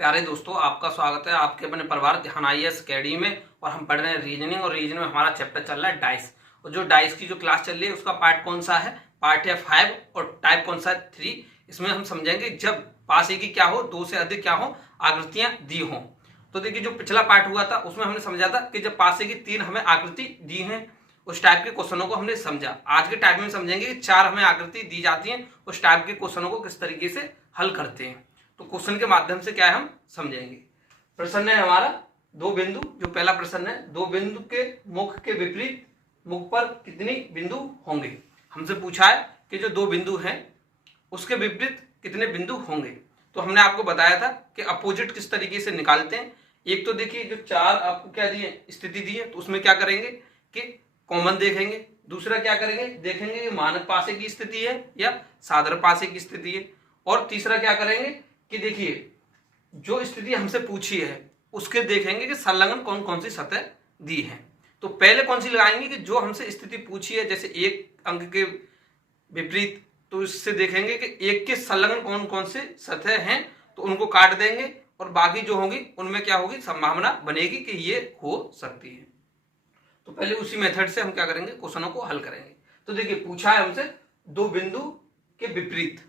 प्यारे दोस्तों, आपका स्वागत है आपके अपने परिवार ध्यान आईएएस अकेडमी में। और हम पढ़ रहे हैं रीजनिंग, और रीजनिंग में हमारा चैप्टर चल रहा है डाइस। और जो डाइस की जो क्लास चल रही है उसका पार्ट कौन सा है? पार्ट है 5 और टाइप कौन सा है? 3। इसमें हम समझेंगे जब पास एक ही क्या हो, दो से अधिक क्या हो आकृतियां दी हों। तो देखिए, जो पिछला पार्ट हुआ था उसमें हमने समझा था कि जब पास एक की 3 हमें आकृति दी है, उस टाइप के क्वेश्चनों को हमने समझा। आज के टाइप में समझेंगे कि 4 हमें आकृति दी जाती है, उस टाइप के क्वेश्चनों को किस तरीके से हल करते हैं। तो क्वेश्चन के माध्यम से क्या है हम समझेंगे। प्रश्न है हमारा दो बिंदु। जो पहला प्रश्न है, दो बिंदु के मुख के विपरीत मुख पर कितनी बिंदु होंगे। हमसे पूछा है कि जो दो बिंदु हैं उसके विपरीत कितने बिंदु होंगे। तो हमने आपको बताया था कि अपोजिट किस तरीके से निकालते हैं। एक तो देखिए, जो 4 आपको क्या दिए, स्थिति दी है, तो उसमें क्या करेंगे कि कॉमन देखेंगे। दूसरा क्या करेंगे, देखेंगे कि मानक पासे की स्थिति है या साधारण पासे की स्थिति है। और तीसरा क्या करेंगे कि देखिए, जो स्थिति हमसे पूछी है उसके देखेंगे कि संलग्न कौन कौन सी सतह दी है। तो पहले कौन सी लगाएंगे कि जो हमसे स्थिति पूछी है, जैसे एक अंक के विपरीत, तो इससे देखेंगे कि एक के संलग्न कौन कौन से सतह हैं, तो उनको काट देंगे और बाकी जो होंगी उनमें क्या होगी, संभावना बनेगी कि ये हो सकती है। तो पहले उसी मेथड से हम क्या करेंगे, क्वेश्चनों को हल करेंगे। तो देखिए, पूछा है हमसे दो बिंदु के विपरीत,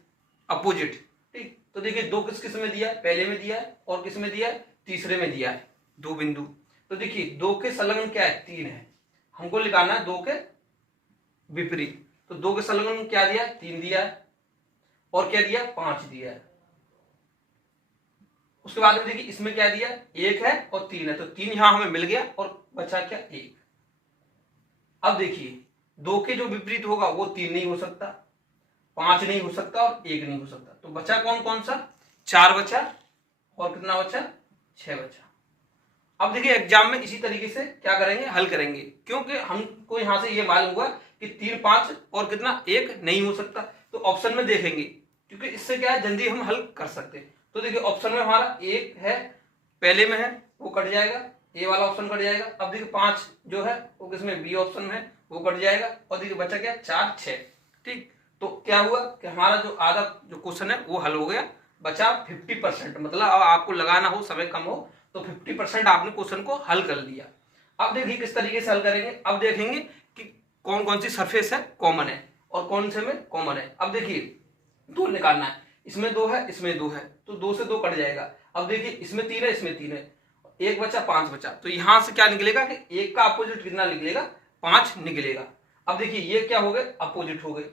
अपोजिट। ठीक, तो देखिए दो किस किस में दिया है, पहले में दिया है और किस में दिया है, तीसरे में दिया है दो बिंदु। तो देखिए दो के संलग्न क्या है, 3 है। हमको निकालना है दो के विपरीत। तो दो के संलग्न क्या दिया है, 3 दिया है। और क्या दिया, 5 दिया है। उसके बाद में देखिए इसमें क्या दिया, 1 है और 3 है। तो 3 यहां हमें मिल गया और बचा क्या, 1। अब देखिए, दो के जो विपरीत होगा वो 3 नहीं हो सकता, 5 नहीं हो सकता और 1 नहीं हो सकता। तो बचा कौन कौन सा, 4 बचा और कितना बचा, 6 बचा। अब देखिए एग्जाम में इसी तरीके से क्या करेंगे, हल करेंगे। क्योंकि हमको यहां से ये मालूम हुआ कि 3, 5 और कितना, 1 नहीं हो सकता। तो ऑप्शन में देखेंगे, क्योंकि इससे क्या है, जल्दी हम हल कर सकते हैं। तो देखिए ऑप्शन में हमारा 1 है, पहले में है, वो कट जाएगा, ए वाला ऑप्शन कट जाएगा। अब देखिए 5 जो है वो किसमें, बी ऑप्शन में है, वो कट जाएगा। और देखिए बचा क्या, 4, 6। ठीक, तो क्या हुआ कि हमारा जो आधा जो क्वेश्चन है वो हल हो गया। बचा 50%, मतलब अब आपको लगाना हो, समय कम हो, तो 50% आपने क्वेश्चन को हल कर लिया। अब देखिए किस तरीके से हल करेंगे। अब देखेंगे कि कौन कौन सी सरफेस है कॉमन है और कौन से में कॉमन है। अब देखिए दो निकालना है, इसमें 2 है, इसमें 2 है, तो 2 से 2 कट जाएगा। अब देखिए इसमें 3 है, इसमें 3 है, 1 बचा, 5 बचा। तो यहां से क्या निकलेगा कि 1 का अपोजिट कितना निकलेगा, 5 निकलेगा। अब देखिए ये क्या हो गए, अपोजिट हो गए।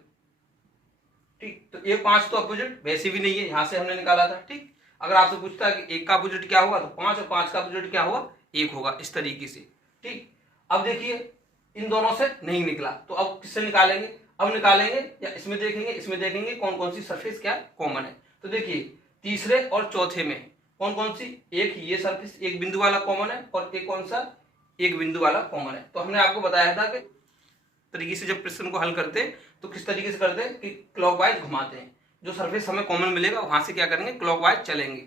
ठीक, तो ये 5 तो अपोजिट वैसे भी नहीं है, यहां से हमने निकाला था। ठीक, अगर आपसे पूछता है कि 1 का अपोजिट क्या होगा, तो 5, और 5 का अपोजिट क्या होगा, 1 होगा, इस तरीके से। ठीक, अब देखिए इन दोनों से नहीं निकला, तो अब किससे निकालेंगे, अब निकालेंगे या इसमें देखेंगे, इसमें देखेंगे कौन कौन सी सरफेस क्या कॉमन है। तो देखिए तीसरे और चौथे में कौन कौन सी, एक ये सरफेस एक बिंदु वाला कॉमन है और एक कौन सा, एक बिंदु वाला कॉमन है। तो हमने आपको बताया था कि तरीके से जब प्रश्न को हल करते हैं तो किस तरीके से करते हैं कि क्लॉकवाइज घुमाते हैं। जो सरफेस हमें कॉमन मिलेगा वहां से क्या करेंगे, क्लॉकवाइज चलेंगे।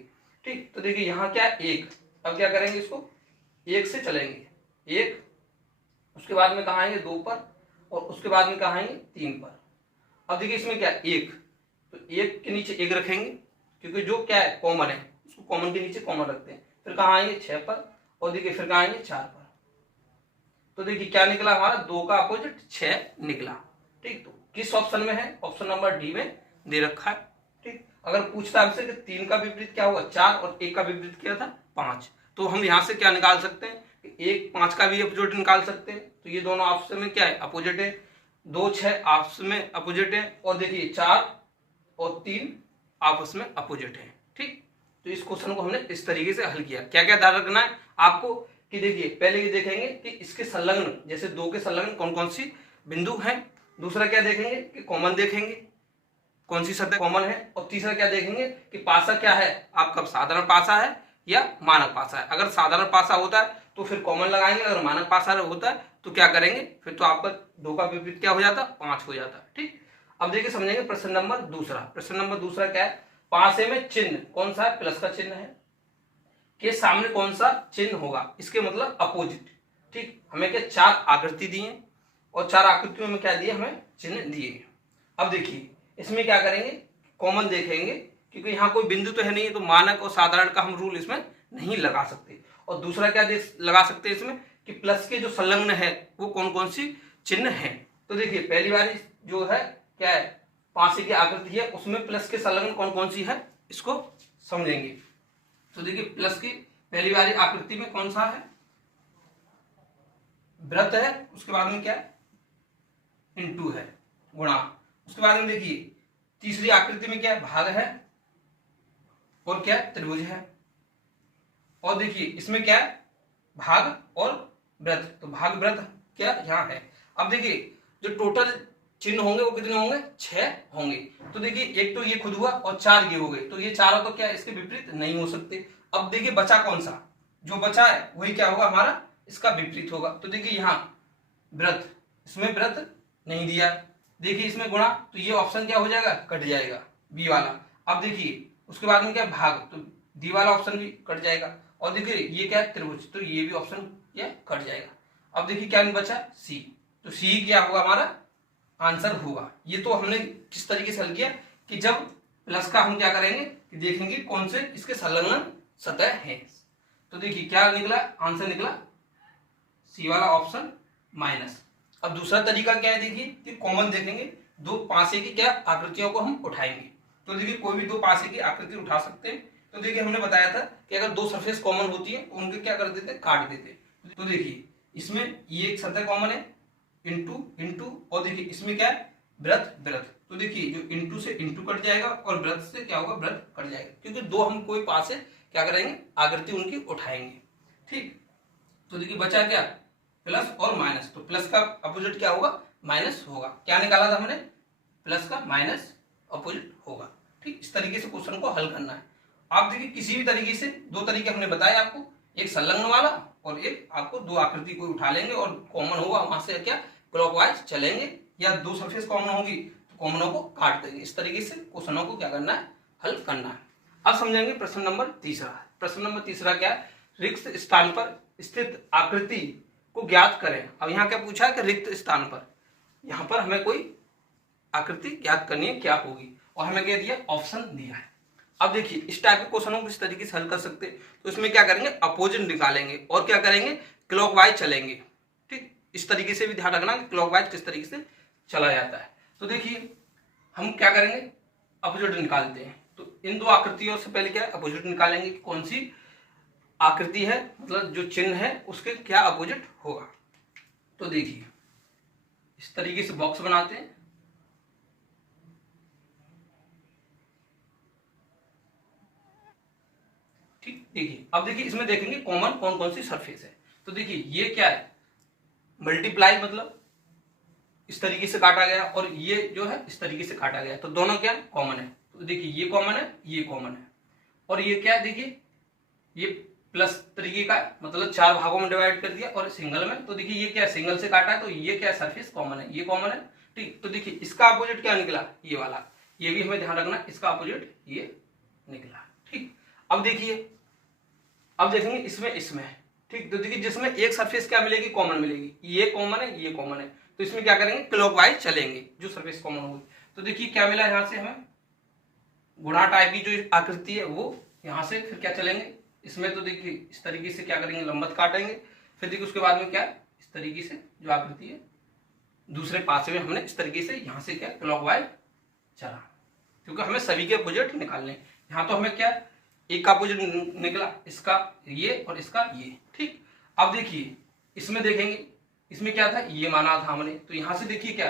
ठीक, तो देखिए यहाँ क्या है, 1। अब क्या करेंगे, इसको 1 से चलेंगे, 1, उसके बाद में कहाँ आएंगे, 2 पर, और उसके बाद में कहाँ आएंगे, 3 पर। अब देखिए इसमें क्या है, 1, तो 1 के नीचे 1 रखेंगे, क्योंकि जो क्या है कॉमन है उसको कॉमन के नीचे कॉमन रखते हैं। फिर कहाँ आएंगे, 6 पर, और देखिए फिर कहाँ आएंगे, 4 पर। तो देखिए क्या निकला हमारा, 2 का अपोजिट 6 निकला। ठीक, तो किस ऑप्शन में है, ऑप्शन नंबर डी में दे रखा है। ठीक, अगर पूछता हमसे कि 3 का विपरीत क्या होगा, 4, और 1 का विपरीत क्या था, 5, तो हम यहां से क्या निकाल सकते हैं, 1, 5 का भी अपोजिट निकाल सकते हैं। तो ये दोनों आपस में क्या है, अपोजिट है। 2, 6 आपस में अपोजिट है, और देखिए 4 और 3 आपस में अपोजिट है। ठीक, तो इस क्वेश्चन को हमने इस तरीके से हल किया। क्या क्या ध्यान रखना है आपको कि देखिए पहले ये देखेंगे कि इसके संलग्न, जैसे 2 के संलग्न कौन कौन सी बिंदु हैं। दूसरा क्या देखेंगे कि कॉमन देखेंगे, कौन सी सतह कॉमन है। और तीसरा क्या देखेंगे कि पासा क्या है आपका, साधारण पासा है या मानक पासा है। अगर साधारण पासा होता है तो फिर कॉमन लगाएंगे, अगर मानक पासा होता है तो क्या करेंगे, फिर तो आपका 2 का विपरीत क्या हो जाता, 5 हो जाता। ठीक, अब देखिए समझेंगे प्रश्न नंबर दूसरा। प्रश्न नंबर दूसरा क्या है, पासे में चिन्ह कौन सा है, प्लस का चिन्ह है, के सामने कौन सा चिन्ह होगा, इसके मतलब अपोजिट। ठीक, हमें क्या 4 आकृति दी है और 4 आकृतियों में क्या दिए, हमें चिन्ह दिए। अब देखिए इसमें क्या करेंगे, कॉमन देखेंगे क्योंकि यहाँ कोई बिंदु तो है नहीं, तो मानक और साधारण का हम रूल इसमें नहीं लगा सकते। और दूसरा क्या लगा सकते हैं इसमें कि प्लस के जो संलग्न है वो कौन कौन सी चिन्ह है। तो देखिए पहली बार जो है क्या है, पासे की आकृति है, उसमें प्लस के संलग्न कौन कौन सी है इसको समझेंगे। तो देखिए प्लस की पहली वाली आकृति में कौन सा है, वृत्त है, उसके बाद में क्या है इंटू है, गुणा। उसके बाद में देखिए तीसरी आकृति में क्या है, भाग है, और क्या है त्रिभुज है। और देखिए इसमें क्या है, भाग और वृत्त, तो भाग वृत्त क्या यहाँ है। अब देखिए जो टोटल चिन्ह होंगे वो कितने होंगे, 6 होंगे। तो देखिए एक तो ये खुद हुआ और 4 ये हो गए, तो ये चारों तो क्या इसके विपरीत नहीं हो सकते। अब देखिए बचा कौन सा, जो बचा है वही क्या होगा हमारा, इसका विपरीत होगा। तो देखिए यहाँ वृत्त, इसमें वृत्त नहीं दिया, देखिए इसमें गुणा, तो ये ऑप्शन क्या हो जाएगा, कट जाएगा बी वाला। अब देखिए उसके बाद में क्या भाग, तो डी वाला ऑप्शन भी कट जाएगा। और देखिए ये क्या है त्रिभुज, तो ये भी ऑप्शन ये कट जाएगा। अब देखिए क्या नहीं बचा, सी, तो सी क्या होगा हमारा आंसर होगा। ये तो हमने किस तरीके से हल किया कि जब प्लस का हम क्या करेंगे कि देखेंगे कौन से इसके संलग्न सतह है। तो देखिए क्या निकला, आंसर निकला सी वाला ऑप्शन माइनस। अब दूसरा तरीका क्या है, देखिए कि कॉमन देखेंगे, दो पासे की क्या आकृतियों को हम उठाएंगे। तो देखिए कोई भी दो पासे की आकृति उठा सकते हैं। तो देखिए हमने बताया था कि अगर दो सरफेस कॉमन होती है तो उनके क्या कर देते, काट देते। तो देखिए इसमें ये एक सतह कॉमन है, इंटू इंटू, और देखिए इसमें क्या है वृत्त वृत्त, तो देखिए जो इंटू से इंटू कट जाएगा और वृत्त से क्या होगा वृत्त कट जाएगा, क्योंकि दो हम कोई पास से क्या करेंगे आकृति उनकी उठाएंगे। ठीक, तो देखिए बचा क्या प्लस और माइनस, तो प्लस का अपोजिट क्या होगा माइनस होगा। क्या निकाला था हमने, प्लस का माइनस अपोजिट होगा। ठीक, इस तरीके से क्वेश्चन को हल करना है। आप देखिए किसी भी तरीके से, दो तरीके हमने बताए आपको, एक संलग्न वाला और एक आपको दो आकृति को उठा लेंगे और कॉमन होगा वहां से क्या क्लॉकवाइज चलेंगे, या दो सरफेस कॉमन होगी तो कॉमनों को काट देंगे। इस तरीके से क्वेश्चनों को क्या करना है, हल करना है। अब समझेंगे प्रश्न नंबर तीसरा। प्रश्न नंबर तीसरा क्या है, रिक्त स्थान पर स्थित आकृति को ज्ञात करें। अब यहाँ क्या पूछा है कि रिक्त स्थान पर, यहाँ पर हमें कोई आकृति ज्ञात करनी है, क्या होगी, और हमें क्या दिया, ऑप्शन दिया है। अब देखिए इस टाइप के क्वेश्चनों को इस तरीके से हल कर सकते हैं। तो इसमें क्या करेंगे, अपोजिट निकालेंगे और क्या करेंगे, क्लॉकवाइज चलेंगे। ठीक, इस तरीके से भी ध्यान रखना कि क्लॉकवाइज किस तरीके से चला जाता है। तो देखिए हम क्या करेंगे, अपोजिट निकालते हैं। तो इन दो आकृतियों से पहले क्या अपोजिट निकालेंगे कि कौन सी आकृति है, मतलब जो चिन्ह है उसके क्या अपोजिट होगा। तो देखिए इस तरीके से बॉक्स बनाते हैं। ठीक, देखिए अब देखिए इसमें देखेंगे कॉमन कौन कौन सी सरफेस है। तो देखिए ये क्या है, मल्टीप्लाई, मतलब इस तरीके से काटा गया, और ये जो है इस तरीके से काटा गया, तो दोनों क्या कॉमन है। तो देखिए ये कॉमन है, ये कॉमन है, और ये क्या है, देखिए ये प्लस तरीके का है, मतलब 4 भागों में डिवाइड कर दिया और सिंगल में। तो देखिए ये क्या सिंगल से काटा है, तो ये क्या सरफेस कॉमन है, ये कॉमन है। ठीक, तो देखिए इसका अपोजिट क्या निकला, ये वाला, ये भी हमें ध्यान रखना, इसका अपोजिट ये निकला। ठीक, अब देखिए अब देखेंगे इसमें इसमें ठीक, तो देखिए जिसमें एक सरफेस क्या मिलेगी, कॉमन मिलेगी, ये कॉमन है, ये कॉमन है, तो इसमें क्या करेंगे क्लॉकवाइज चलेंगे जो सरफेस कॉमन होगी। तो देखिए क्या मिला यहां से हमें, गुणा टाइप की जो आकृति है वो, यहां से फिर क्या चलेंगे इसमें, तो देखिए इस तरीके से क्या करेंगे लंबवत काटेंगे, फिर देखिए उसके बाद में क्या इस तरीके से जो आकृति है दूसरे पासे में हमने इस तरीके से यहां से क्या क्लॉकवाइज चला, क्योंकि हमें सभी के अपोजिट निकालने। यहाँ तो हमें क्या एक का अपोजिट निकला, इसका ये और इसका ये। ठीक, अब देखिए इसमें देखेंगे, इसमें क्या था, ये माना था हमने, तो यहां से देखिए क्या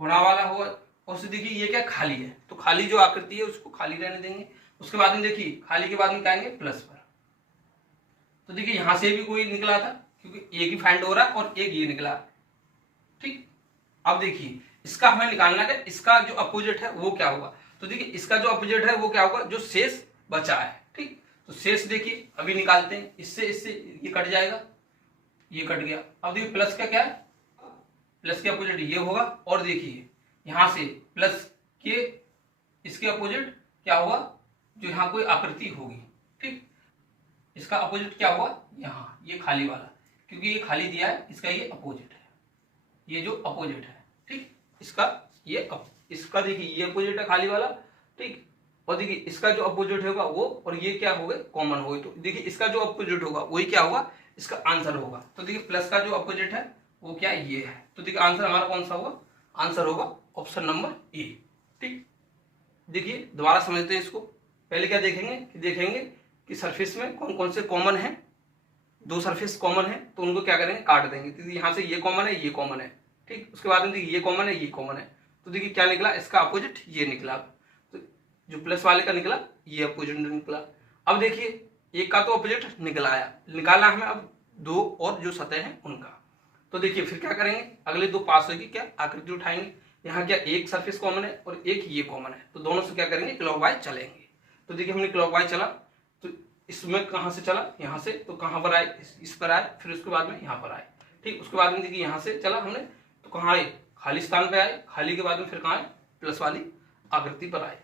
गुणा वाला होगा, और से देखिए ये क्या खाली है, तो खाली जो आकृति है उसको खाली रहने देंगे। उसके बाद में देखिए खाली के बाद में क्या आएंगे प्लस पर, तो देखिए यहां से भी कोई निकला था क्योंकि एक ही फाइंड हो रहा है और एक ये निकला। ठीक, अब देखिए इसका हमें निकालना है, इसका जो अपोजिट है वो क्या होगा। तो देखिए इसका जो अपोजिट है वो क्या होगा, जो शेष बचा है। ठीक, तो शेष देखिए अभी निकालते हैं, इससे इससे ये कट जाएगा, ये कट गया। अब देखिए प्लस का क्या है, प्लस के अपोजिट ये होगा, और देखिए यहां से प्लस के इसके अपोजिट क्या होगा, जो यहां कोई आकृति होगी। ठीक, इसका अपोजिट क्या होगा, यहाँ ये खाली वाला, क्योंकि ये खाली दिया है, इसका ये अपोजिट है, ये जो अपोजिट है। ठीक, इसका ये इसका देखिए ये अपोजिट है खाली वाला। ठीक, और देखिए इसका जो अपोजिट होगा वो, और ये क्या हो गए कॉमन हो गए, तो देखिए इसका जो अपोजिट होगा वही क्या होगा, इसका आंसर होगा। तो देखिए प्लस का जो अपोजिट है वो क्या ये है, तो देखिए आंसर हमारा कौन सा होगा, आंसर होगा ऑप्शन नंबर ए। ठीक, देखिए दोबारा समझते हैं इसको। पहले क्या देखेंगे कि सरफेस में कौन कौन से कॉमन है, दो सरफेस कॉमन है तो उनको क्या करेंगे, काट देंगे। तो यहाँ से ये कॉमन है, ये कॉमन है। ठीक, उसके बाद में देखिए ये कॉमन है, ये कॉमन है, तो देखिए क्या निकला, इसका अपोजिट ये निकला। तो जो प्लस वाले का निकला ये अपोजिट निकला। अब देखिए एक का तो अपोजिट निकाला हमें अब दो और जो सतह है उनका। तो देखिए फिर क्या करेंगे, अगले दो पासों की क्या आकृति उठाएंगे। यहाँ क्या एक सरफेस कॉमन है और एक ये कॉमन है, तो दोनों से क्या करेंगे, क्लॉकवाइज चलेंगे। तो देखिए हमने क्लॉकवाइज चला, तो इसमें कहाँ से चला, यहाँ से, तो कहाँ पर आए, इस पर आए, फिर उसके बाद में यहाँ पर आए। ठीक, उसके बाद में देखिए यहाँ से चला हमने तो कहाँ आए, खाली स्थान पे आए, खाली के बाद में फिर कहाँ आए, प्लस वाली आकृति पर आए।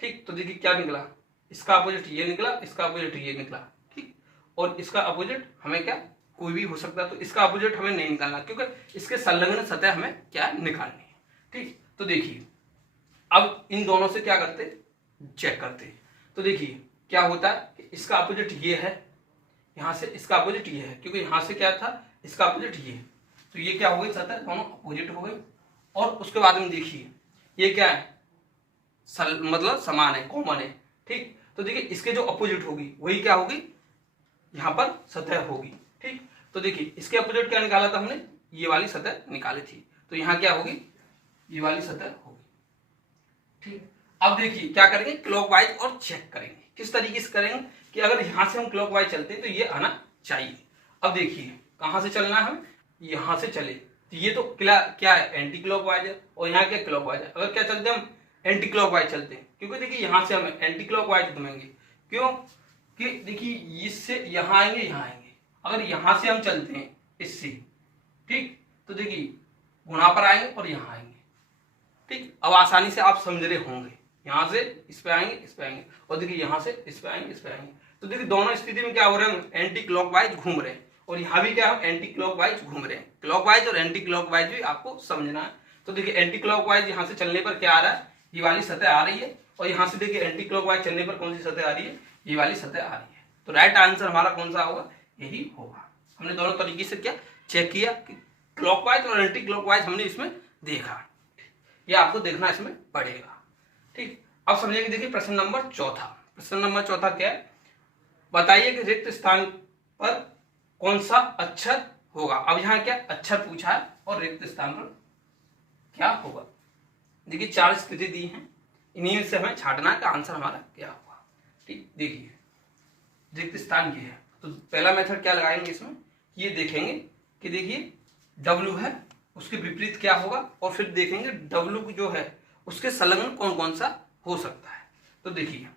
ठीक, तो देखिए क्या निकला, इसका अपोजिट ये निकला, इसका अपोजिट ये निकला। ठीक, और इसका अपोजिट हमें क्या कोई भी हो सकता है, तो इसका अपोजिट हमें नहीं निकालना क्योंकि इसके संलग्न सतह हमें क्या निकालनी है। ठीक, तो देखिए अब इन दोनों से क्या करते, चेक करते। तो देखिए क्या होता है कि इसका अपोजिट ये है, यहां से इसका अपोजिट ये है, क्योंकि यहां से क्या था, इसका अपोजिट ये, तो ये क्या हो गई, सतह दोनों अपोजिट हो गई। और उसके बाद में देखिए ये क्या है, मतलब समान है, कॉमन है। ठीक, तो देखिए इसके जो अपोजिट होगी वही क्या होगी, यहाँ पर सतह होगी। ठीक, तो देखिए इसके अपोजिट क्या निकाला था हमने, ये वाली सतह निकाली थी, तो यहाँ क्या होगी, ये वाली सतह होगी। ठीक, अब देखिए क्या करेंगे, क्लॉकवाइज और चेक करेंगे। किस तरीके से करेंगे कि अगर यहां से हम क्लॉकवाइज चलते हैं तो ये आना चाहिए। अब देखिए कहां से चलना है, हमें यहां से चले, तो ये तो क्या है, एंटी क्लॉकवाइज है, और यहाँ क्या क्लॉकवाइज है। अगर क्या चलते हैं हम एंटी क्लॉकवाइज चलते हैं, क्योंकि देखिए यहां से हम एंटी क्लॉकवाइज घूमेंगे, क्यों कि देखिए इससे यहां आएंगे, यहां आएंगे। अगर यहां से हम चलते हैं इससे, ठीक, तो देखिए गुणा पर आएंगे और यहां आएंगे। ठीक, अब आसानी से आप समझ रहे होंगे, यहां से इस पे आएंगे, इस पे आएंगे, और देखिए यहां से इस पे आएंगे, इस पे आएंगे। तो देखिए दोनों स्थिति में क्या हो रहे हैं, हम एंटी क्लॉकवाइज घूम रहे हैं, और यहाँ भी क्या हम एंटी क्लॉकवाइज घूम रहे हैं। क्लॉकवाइज और एंटी क्लॉकवाइज भी आपको समझना है। तो देखिए एंटी क्लॉकवाइज यहाँ से चलने पर क्या आ रहा है, ये वाली सतह आ रही है, और यहाँ से देखिए एंटी क्लॉकवाइज चलने पर कौन सी सतह आ रही है, ये वाली सतह आ रही है। तो राइट आंसर हमारा कौन सा होगा, यही होगा। हमने दोनों तरीके से क्या चेक किया कि क्लॉकवाइज और एंटी क्लॉकवाइज हमने इसमें देखा, ये आपको देखना इसमें पड़ेगा। ठीक, अब समझेंगे। देखिए प्रश्न नंबर चौथा, प्रश्न नंबर चौथा क्या है, बताइए कि रिक्त स्थान पर कौन सा अक्षर होगा। अब यहाँ क्या अक्षर पूछा है और रिक्त स्थान पर क्या होगा। देखिए चार स्थिति दी हैं, इन्हीं में से हमें छांटना है कि आंसर हमारा क्या होगा। ठीक, देखिए रिक्त स्थान ये है, तो पहला मेथड क्या लगाएंगे इसमें, ये देखेंगे कि देखिए W है, उसके विपरीत क्या होगा, और फिर देखेंगे W जो है उसके संलग्न कौन कौन सा हो सकता है। तो देखिए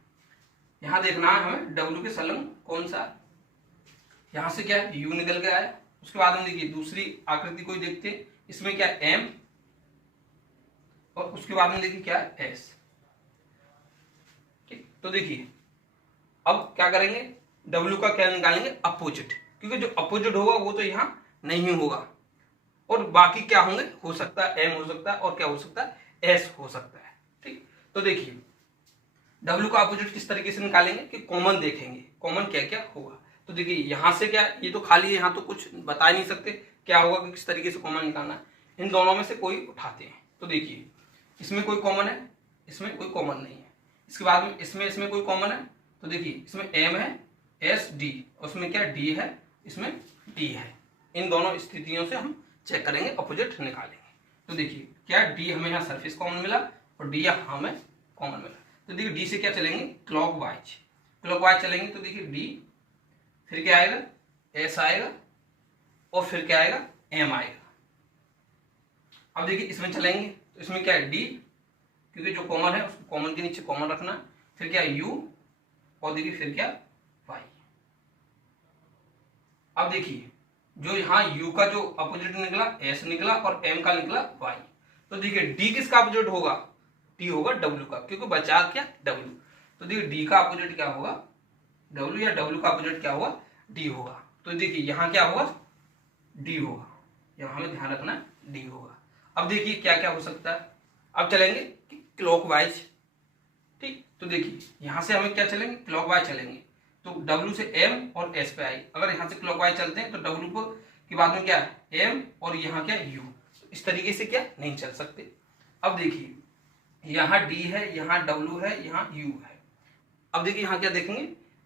यहां देखना है हमें W के संलग्न कौन सा, यहां से क्या U निकल के आया। उसके बाद में देखिए दूसरी आकृति कोई देखते हैं, इसमें क्या M, और उसके बाद में देखिए क्या S। ठीक, तो देखिए अब क्या करेंगे, W का क्या निकालेंगे, अपोजिट, क्योंकि जो अपोजिट होगा वो तो यहां नहीं होगा, और बाकी क्या होंगे, हो सकता है M हो सकता है, और क्या हो सकता है S हो सकता है। ठीक, तो देखिए W का अपोजिट किस तरीके से निकालेंगे कि कॉमन देखेंगे, कॉमन क्या क्या होगा। तो देखिए यहां से क्या, ये तो खाली है, यहां तो कुछ बता नहीं सकते क्या होगा कि किस तरीके से कॉमन निकालना है। इन दोनों में से कोई उठाते हैं, तो देखिए इसमें कोई कॉमन है, इसमें कोई कॉमन नहीं है। इसके बाद में इसमें कोई कॉमन है, तो देखिए इसमें M है, S D, उसमें क्या D है, इसमें D है। इन दोनों स्थितियों से हम चेक करेंगे, अपोजिट निकालेंगे। तो देखिए क्या D हमें यहाँ सरफेस कॉमन मिला और D यहाँ हमें कॉमन मिला। तो देखिए D से क्या चलेंगे, क्लॉकवाइज, क्लॉकवाइज चलेंगे। तो देखिए D, फिर क्या आएगा, S आएगा, और फिर क्या आएगा, M आएगा। अब देखिए इसमें चलेंगे, तो इसमें क्या है D, क्योंकि जो कॉमन है उसको कॉमन के नीचे कॉमन रखना। फिर क्या U, और देखिए फिर क्या Y। अब देखिए जो यहाँ U का जो अपोजिट निकला S निकला, और M का निकला Y। तो देखिए D किसका अपोजिट होगा, D होगा W का, क्योंकि बचा क्या W। तो देखिए D का अपोजिट क्या होगा, W, या W का अपोजिट क्या होगा, D होगा। तो देखिए यहाँ क्या होगा, D होगा, यहाँ हमें ध्यान रखना D होगा। अब देखिए क्या क्या हो सकता है, अब चलेंगे क्लॉकवाइज। ठीक, तो देखिए यहाँ से हमें क्या चलेंगे, क्लॉकवाइज चलेंगे, तो W से M और S पे आई। अगर यहाँ से क्लॉकवाइज चलते हैं तो W को के बाद में क्या है M और यहाँ क्या U, तो इस तरीके से क्या नहीं चल सकते। अब देखिए यहाँ D है, यहाँ W है, यहाँ U है। अब देखिए यहाँ क्या देखेंगे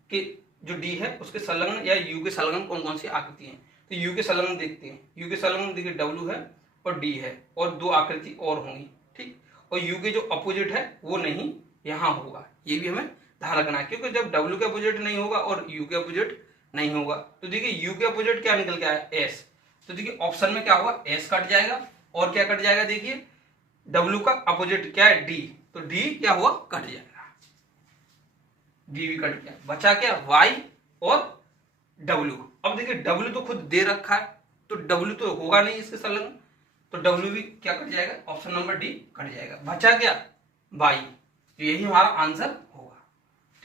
कि जो D है उसके संलग्न या U के संलग्न कौन कौन सी आकृति हैं, तो U के संलग्न देखते हैं। U के संलग्न देखिए W है और D है और दो आकृति और होंगी, ठीक। और U के जो अपोजिट है वो नहीं यहाँ होगा, ये भी हमें ध्यान रखना है, क्योंकि जब W के अपोजिट नहीं होगा और U के अपोजिट नहीं होगा तो देखिए U के अपोजिट क्या निकल के आया S, तो देखिए ऑप्शन में क्या होगा S कट जाएगा और क्या कट जाएगा, देखिए W का अपोजिट क्या है D, तो D क्या हुआ कट जाएगा, D भी कट गया, बचा क्या Y और W। अब देखिए W तो खुद दे रखा है तो W तो होगा नहीं इसके संलग्न, तो W भी क्या कट जाएगा, ऑप्शन नंबर D कट जाएगा, बचा क्या Y, तो यही हमारा आंसर होगा,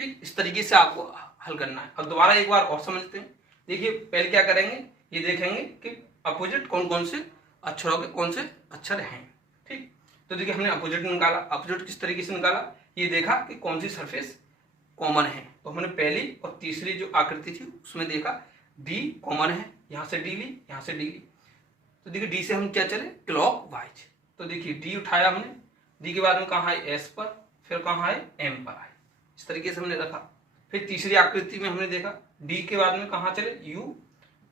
ठीक। इस तरीके से आपको हल करना है। अब दोबारा एक बार और समझते हैं। देखिए पहले क्या करेंगे, ये देखेंगे कि अपोजिट कौन कौन से अक्षरों के कौन से अक्षर हैं, ठीक। तो देखिए हमने अपोजिट निकाला, अपोजिट किस तरीके से निकाला, ये देखा कि कौन सी सरफेस कॉमन है, तो हमने पहली और तीसरी जो आकृति थी उसमें देखा D कॉमन है, यहाँ से D ली, यहाँ से D ली, तो देखिए D से हम क्या चले क्लॉकवाइज, तो देखिए D उठाया हमने, D के बाद में कहाँ है S पर, फिर कहाँ है M पर आए, इस तरीके से हमने रखा। फिर तीसरी आकृति में हमने देखा D के बाद में कहाँ चले U,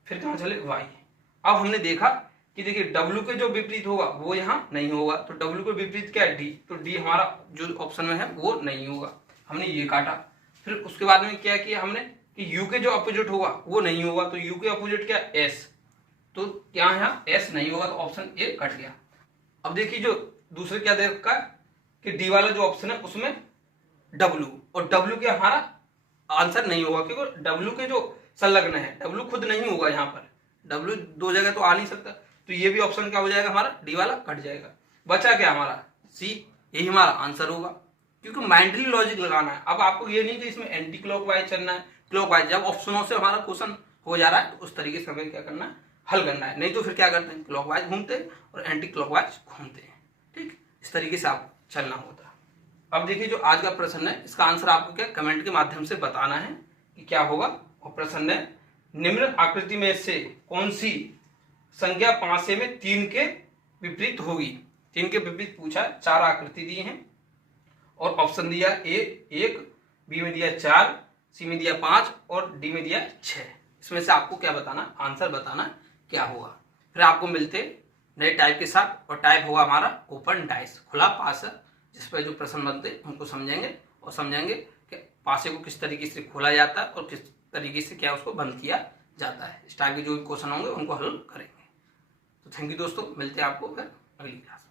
फिर कहाँ चले Y। अब हमने देखा कि देखिए W के जो विपरीत होगा वो यहाँ नहीं होगा, तो W के विपरीत क्या है D, तो D हमारा जो ऑप्शन में है वो नहीं होगा, हमने ये काटा। फिर उसके बाद में क्या किया हमने कि U के जो अपोजिट होगा वो नहीं होगा, तो U के अपोजिट क्या S, तो क्या है यहाँ S नहीं होगा, तो ऑप्शन ए कट गया। अब देखिए जो दूसरे क्या दे रखा है कि D वाला जो ऑप्शन है उसमें W, और W के हमारा आंसर नहीं होगा क्योंकि W के जो संलग्न है W खुद नहीं होगा, यहाँ पर W दो जगह तो आ नहीं सकता, तो ये भी ऑप्शन क्या हो जाएगा हमारा D वाला कट जाएगा। बचा क्या हमारा C, यही हमारा आंसर होगा, क्योंकि माइंडली लॉजिक लगाना है। अब आपको ये नहीं कि इसमें एंटी क्लॉकवाइज चलना है, क्लॉकवाइज जब ऑप्शनों से हमारा क्वेश्चन हो जा रहा है तो उस तरीके से हमें क्या करना है, हल करना है, नहीं तो फिर क्या करते हैं क्लॉकवाइज घूमते हैं और एंटी क्लॉकवाइज घूमते हैं, ठीक। इस तरीके से आपको चलना होता है। अब देखिए जो आज का प्रश्न है इसका आंसर आपको क्या कमेंट के माध्यम से बताना है कि क्या होगा। और प्रश्न है निम्न आकृति में से कौन सी संज्ञा 5 से में 3 के विपरीत होगी। 3 के विपरीत पूछा, 4 आकृति दी हैं और ऑप्शन दिया A 1, B में दिया 4, C में दिया 5 और D में दिया 6। इसमें से आपको क्या बताना, आंसर बताना क्या होगा। फिर आपको मिलते नए टाइप के साथ, और टाइप होगा हमारा ओपन डाइस, खुला पासा, जिस पर जो प्रश्न बनते उनको समझेंगे और समझेंगे कि पासे को किस तरीके से खोला जाता है और किस तरीके से क्या उसको बंद किया जाता है। इस टाइप के जो भी क्वेश्चन होंगे उनको हल करेंगे। तो थैंक यू दोस्तों, मिलते हैं आपको फिर अगली क्लास में।